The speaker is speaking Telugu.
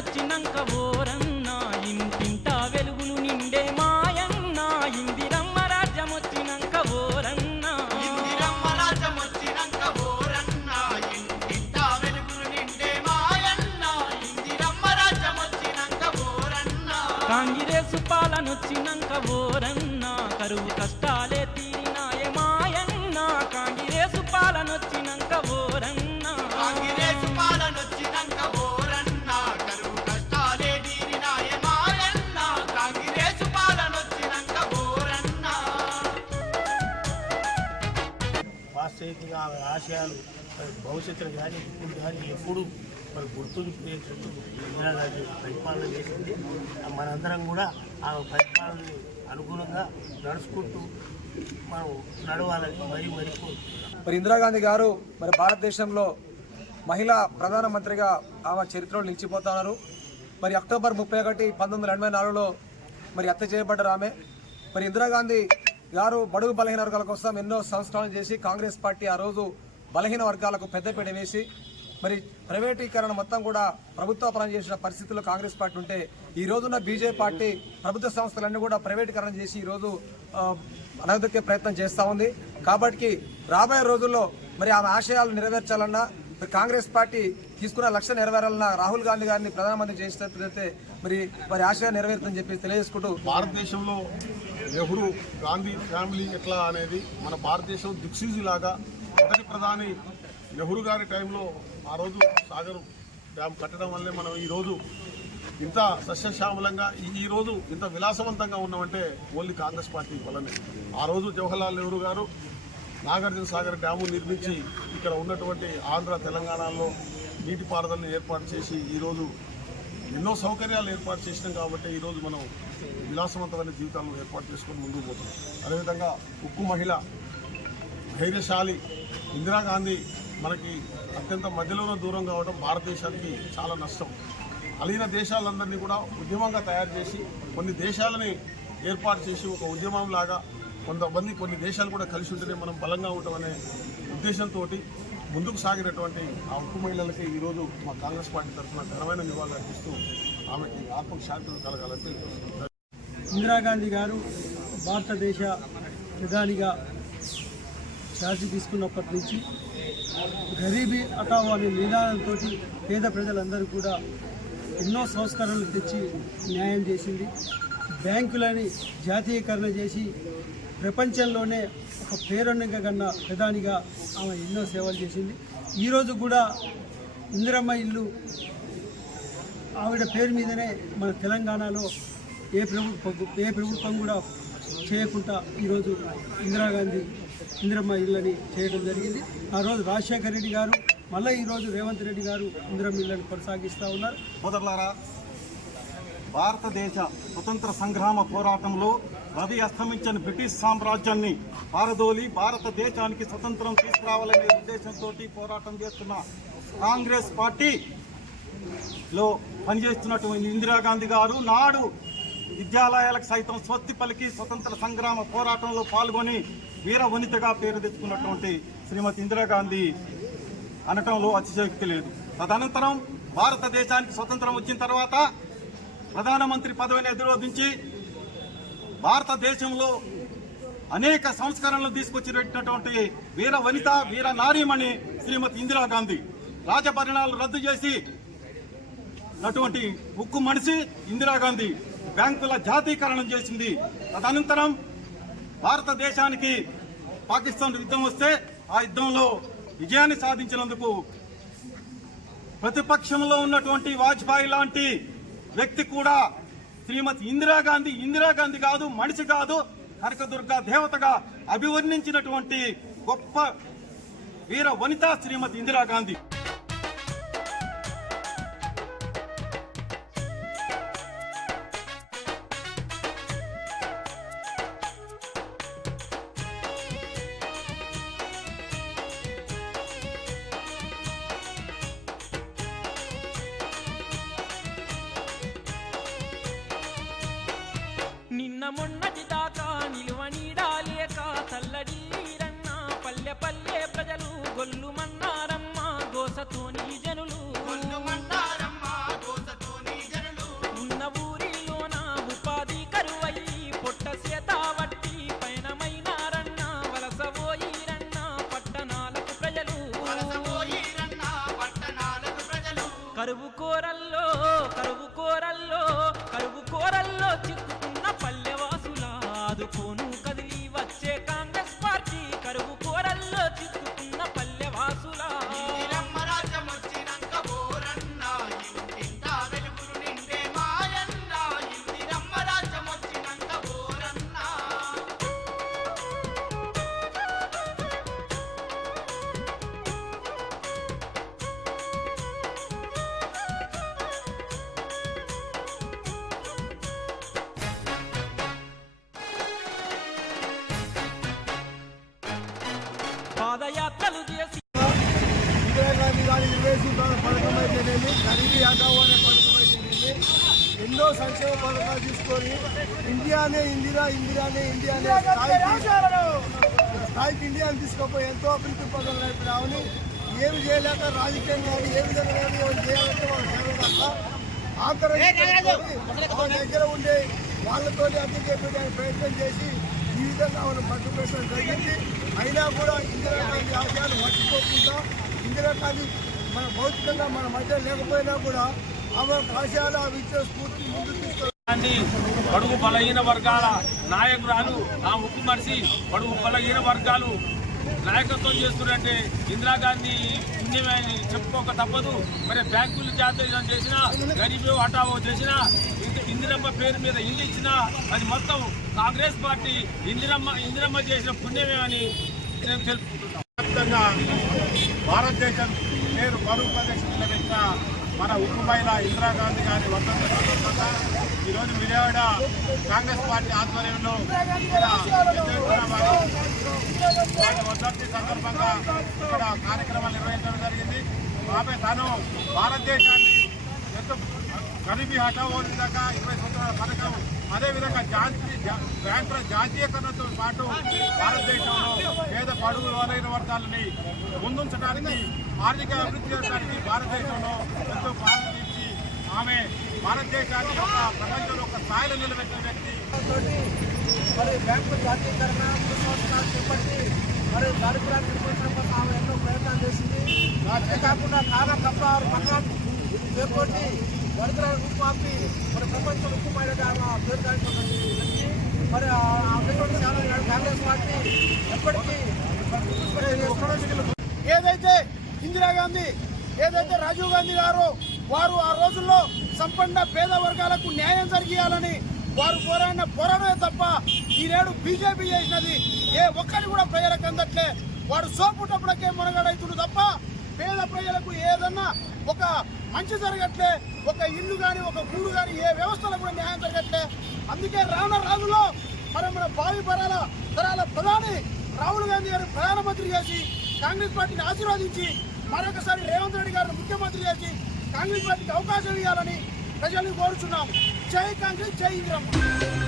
రాజ్యమొచ్చినంక ఓరన్న ఇంటింటా వెలుగులు నిండే మాయన్న ఇందిరమ్మ రాజ్యమొచ్చినంక ఓరన్న ఇందిరమ్మ రాజ్యమొచ్చినంక ఓరన్న ఇంటింటా వెలుగులు నిండే మాయన్న ఇందిరమ్మ రాజ్యమొచ్చినంక ఓరన్న కాంగ్రెసు పాలనొచ్చినంక ఓరన్న కరువు కష్టాలే తీరినాయే మాయన్న కాంగ్రెసు పాలనొచ్చినంక ఓరన్న కాంగ్రెసు పాలనొచ్చినంక ఓరన్న కరువు కష్టాలే తీరినాయే మాయన్న కాంగ్రెసు పాలనొచ్చినంక ఓరన్న వాస్తవికంగా ఆమె ఆశయాలు భవిష్యత్తులో కానీ ఇప్పుడు కానీ ఎప్పుడు మరి గుర్తుండిపోయేటట్టు ఇందిరాగాంధీ పరిపాలన చేసింది. మనందరం కూడా ఆ పరిపాలనని అనుగుణంగా నడుచుకుంటూ మనం నడవాలని మరీ కోరుకుంటున్నాం. మరి ఇందిరాగాంధీ గారు మరి భారతదేశంలో మహిళా ప్రధానమంత్రిగా ఆమె చరిత్రలో నిలిచిపోతున్నారు. మరి అక్టోబర్ 31, 1984లో మరి హత్య చేయబడ్డారు ఆమె. మరి ఇందిరాగాంధీ గారు బడుగు బలహీన వర్గాల కోసం ఎన్నో సంస్కరణలు చేసి కాంగ్రెస్ పార్టీ ఆ రోజు బలహీన వర్గాలకు పెద్దపీట వేసి మరి ప్రైవేటీకరణ మొత్తం కూడా ప్రభుత్వ పరం చేసిన పరిస్థితుల్లో కాంగ్రెస్ పార్టీ ఉంటే ఈ రోజున్న బీజేపీ పార్టీ ప్రభుత్వ సంస్థలన్నీ కూడా ప్రైవేటీకరణ చేసి ఈరోజు అనగదొక్కే ప్రయత్నం చేస్తూ ఉంది. కాబట్టి రాబోయే రోజుల్లో మరి ఆమె ఆశయాలు నెరవేర్చాలన్నా మరి కాంగ్రెస్ పార్టీ తీసుకున్న లక్ష్యం నెరవేరాలన్నా రాహుల్ గాంధీ గారిని ప్రధానమంత్రి చేసినట్లయితే మరి ఆశయాలు నెరవేరుతుందని చెప్పి తెలియజేసుకుంటూ భారతదేశంలో నెహ్రూ గాంధీ ఫ్యామిలీ ఎట్లా అనేది మన భారతదేశం దిక్సూచి లాగా మొదటి ప్రధాని నెహ్రూ గారి టైంలో ఆ రోజు సాగర్ డ్యామ్ కట్టడం వల్లే మనం ఈరోజు ఇంత సస్యశ్యామలంగా ఈరోజు ఇంత విలాసవంతంగా ఉన్నామంటే ఓన్లీ కాంగ్రెస్ పార్టీ వల్లనే. ఆ రోజు జవహర్లాల్ నెహ్రూ గారు నాగార్జున సాగర్ డ్యాము నిర్మించి ఇక్కడ ఉన్నటువంటి ఆంధ్ర తెలంగాణలో నీటిపారుదలను ఏర్పాటు చేసి ఈరోజు ఎన్నో సౌకర్యాలు ఏర్పాటు చేసినాం కాబట్టి ఈరోజు మనం విలాసవంతమైన జీవితాలను ఏర్పాటు చేసుకొని ముందుకు పోతున్నాం. అదేవిధంగా ఉక్కు మహిళ ధైర్యశాలి ఇందిరాగాంధీ మనకి అత్యంత మధ్యలోనే దూరం కావడం భారతదేశానికి చాలా నష్టం. అలీన దేశాలందరినీ కూడా ఉద్యమంగా తయారు చేసి కొన్ని దేశాలని ఏర్పాటు చేసి ఒక ఉద్యమంలాగా కొన్ని దేశాలు కూడా కలిసి ఉంటేనే మనం బలంగా ఉంటామనే ఉద్దేశంతో ముందుకు సాగినటువంటి ఆ ఉక్కు మహిళలకి ఈరోజు మా కాంగ్రెస్ పార్టీ తరఫున ఘనమైన నివాళులు అర్పిస్తూ ఆమెకి ఆత్మశాంతులు కలగాలని. ఇందిరాగాంధీ గారు భారతదేశ ప్రధానిగా ఛార్జీ తీసుకున్నప్పటి నుంచి గరీబీ హఠావో అనే నినాదంతో పేద ప్రజలందరూ కూడా ఎన్నో సంస్కరణలు తెచ్చి న్యాయం చేసింది. బ్యాంకులని జాతీయకరణ చేసి ప్రపంచంలోనే ఒక పేరొందికగన్న ప్రధానిగా ఆమె ఎన్నో సేవలు చేసింది. ఈరోజు కూడా ఇందిరమ్మ ఇల్లు ఆవిడ పేరు మీదనే మన తెలంగాణలో ఏ ప్రభుత్వం కూడా చేయకుండా ఈరోజు ఇందిరమ్మ ఇళ్ళని చేయడం జరిగింది. ఆ రోజు రాజశేఖర రెడ్డి గారు మళ్ళీ ఈరోజు రేవంత్ రెడ్డి గారు ఇందిరమ్మ ఇళ్ళని కొనసాగిస్తూ ఉన్నారు. సోదరులారా, భారతదేశ స్వతంత్ర సంగ్రామ పోరాటంలో రవి అస్తమించని బ్రిటిష్ సామ్రాజ్యాన్ని పారదోలి భారతదేశానికి స్వతంత్రం తీసుకురావాలనే ఉద్దేశంతో పోరాటం చేస్తున్న కాంగ్రెస్ పార్టీలో పనిచేస్తున్నటువంటి ఇందిరాగాంధీ గారు నాడు విద్యాలయాలకు సైతం స్వస్తి పలికి స్వతంత్ర సంగ్రామ పోరాటంలో పాల్గొని వీర వనితగా పేరు తెచ్చుకున్నటువంటి శ్రీమతి ఇందిరాగాంధీ అనటంలో అతిశయోక్తి లేదు. తదనంతరం భారతదేశానికి స్వతంత్రం వచ్చిన తర్వాత ప్రధానమంత్రి పదవిని ఎదురోధించి భారతదేశంలో అనేక సంస్కరణలు తీసుకొచ్చినటువంటి వీర వనిత వీర నారీమణి శ్రీమతి ఇందిరాగాంధీ. రాజభరణాలు రద్దు చేసి నటువంటి ఉక్కు మనిషి ఇందిరాగాంధీ బ్యాంకుల జాతీకరణం చేసింది. తదనంతరం భారతదేశానికి పాకిస్తాన్ యుద్ధం వస్తే ఆ యుద్ధంలో విజయాన్ని సాధించినందుకు ప్రతిపక్షంలో ఉన్నటువంటి వాజ్పేయి లాంటి వ్యక్తి కూడా శ్రీమతి ఇందిరాగాంధీ కాదు, మనిషి కాదు, కనకదుర్గ దేవతగా అభివర్ణించినటువంటి గొప్ప వీర వనిత శ్రీమతి ఇందిరాగాంధీ. నిన్న మొన్నటి దాకా నిలువ నీడాలేక తల్లడిల్లిరన్న పల్లె పల్లె ప్రజలు గొల్లుమన్నారమ్మ గోసతోని జనులు గొల్లుమన్నారమ్మ గోసతోని కోరల్లో కరువు కోరల్లో చిక్కుకున్న పల్లెవాసుల ఆదుకోను కదిలి వచ్చే కాంగ్రెస్ పార్టీ కరువు కోరల్లో చిక్కుకున్న పల్లెవాసుల ఇందిరమ్మ రాజ్యం వచ్చినంక ఓరన్న ఇంటింట వెలుగులు నిండే మాయన్న ఇందిరమ్మ రాజ్యం వచ్చినంక ఓరన్న పాదయాత్రలు చేసి ఇందిరాగాంధీ గారి నిర్వేశించిన పథకం అయితేనేమి, గరీబీ హఠావో అనే పథకం అయితేనేమి, ఎన్నో సంక్షేమ పథకాలు తీసుకొని ఇండియానే అనే స్థాయికి ఇండియాని తీసుకుపోయి ఎంతో అభివృద్ధి పథకం నడిపినామని ఏమి చేయలేక రాజకీయంగా కానీ ఏ విధంగా కానీ ఎవరు చేయాలంటే వాళ్ళు చేయలేక వాళ్ళ దగ్గర ఉండే వాళ్ళతో అర్థం చేయడానికి ప్రయత్నం చేసి ఈ విధంగా మనం పట్టుకోవడం జరిగింది. అయినా కూడా ఇందిరాగాంధీ ఆశయాలు మర్చిపోకుండా ఇందిరాగాంధీ మన భౌతికంగా మన మధ్య లేకపోయినా కూడా ఆమె ఆశయాలు ఆ విద్య స్ఫూర్తి ముందుకు తీసుకెళ్ళి బడుగు బలహీన వర్గాల నాయకురాలు ఆ ఉక్కు మనిషి బడుగు బలహీన వర్గాలు నాయకత్వం చేస్తున్నట్టే ఇందిరాగాంధీ పుణ్యమని చెప్పుకోక తప్పదు. మరి బ్యాంకులు జాతీయం చేసినా, గరీబీ హఠావో చేసినా, ఇందిరమ్మ పేరు మీద ఇల్లు ఇచ్చినా అది మొత్తం కాంగ్రెస్ పార్టీ ఇందిరమ్మ చేసిన పుణ్యమే అని నేను తెలుపుకుంటున్నాను. భారతదేశం పేరు పరువు ప్రదర్శన నిలబెట్టిన మన ఉక్కు మహిళ ఇందిరాగాంధీ గారి వర్ధంతి సందర్భంగా ఈరోజు విజయవాడ కాంగ్రెస్ పార్టీ ఆధ్వర్యంలో వారి వర్ధంతి సందర్భంగా ఇక్కడ కార్యక్రమాలు నిర్వహించడం జరిగింది. ఆమె తాను భారతదేశాన్ని ఎంత గరీబీ హఠావో విధంగా 20 సంవత్సరాల పథకం, అదేవిధంగా బ్యాంకుల జాతీయకరణతో పాటు భారతదేశంలో పేద పడుగు బలైన వర్గాలని ముందుంచడానికి, ఆర్థిక అభివృద్ధి చేయడానికి భారతదేశంలో ఎంతో ప్రారంభించి ఆమె భారతదేశాన్ని ప్రపంచంలో ఒక స్థాయిలో నిలబెట్టిన వ్యక్తి. మరి బ్యాంకుల జాతీయకరణ 3 సంవత్సరాలు చేపట్టి మరి కార్యక్రమాలు నిర్వహించడం కోసం ఆమె ఎన్నో ప్రయత్నాలు చేసింది. అంతేకాకుండా కానా కప్పారు మకాన్ పేర్కొట్టి వరదల రూపాపి మరి ప్రపంచం ఉక్కు మహిళగా పేరు దాచుకున్నది. మరి కాంగ్రెస్ పార్టీ ఎప్పటికీ ఏదైతే ఇందిరాగాంధీ ఏదైతే రాజీవ్ గాంధీ గారు వారు ఆ రోజుల్లో సంపన్న పేద వర్గాలకు న్యాయం జరిగియాలని వారు పోరాడమే తప్ప ఈనేడు బీజేపీ చేసినది ఏ ఒక్కరి కూడా ప్రజలకు అందట్లే. వాడు సోపుటప్పుడకే మునగడైతుడు తప్ప పేద ప్రజలకు ఏదన్నా ఒక మంచి జరగట్లే, ఒక ఇల్లు కానీ ఒక గూడు కానీ ఏ వ్యవస్థలో కూడా న్యాయం జరగట్లే. అందుకే రానులో మన భావి తరాల ప్రధాని రాహుల్ గాంధీ గారు ప్రధానమంత్రి చేసి కాంగ్రెస్ పార్టీని ఆశీర్వదించి మరొకసారి రేవంత్ రెడ్డి గారిని ముఖ్యమంత్రి చేసి కాంగ్రెస్ పార్టీకి అవకాశం ఇవ్వాలని ప్రజల్ని కోరుచున్నాం. జై కాంగ్రెస్, జై ఇందిరమ్మ.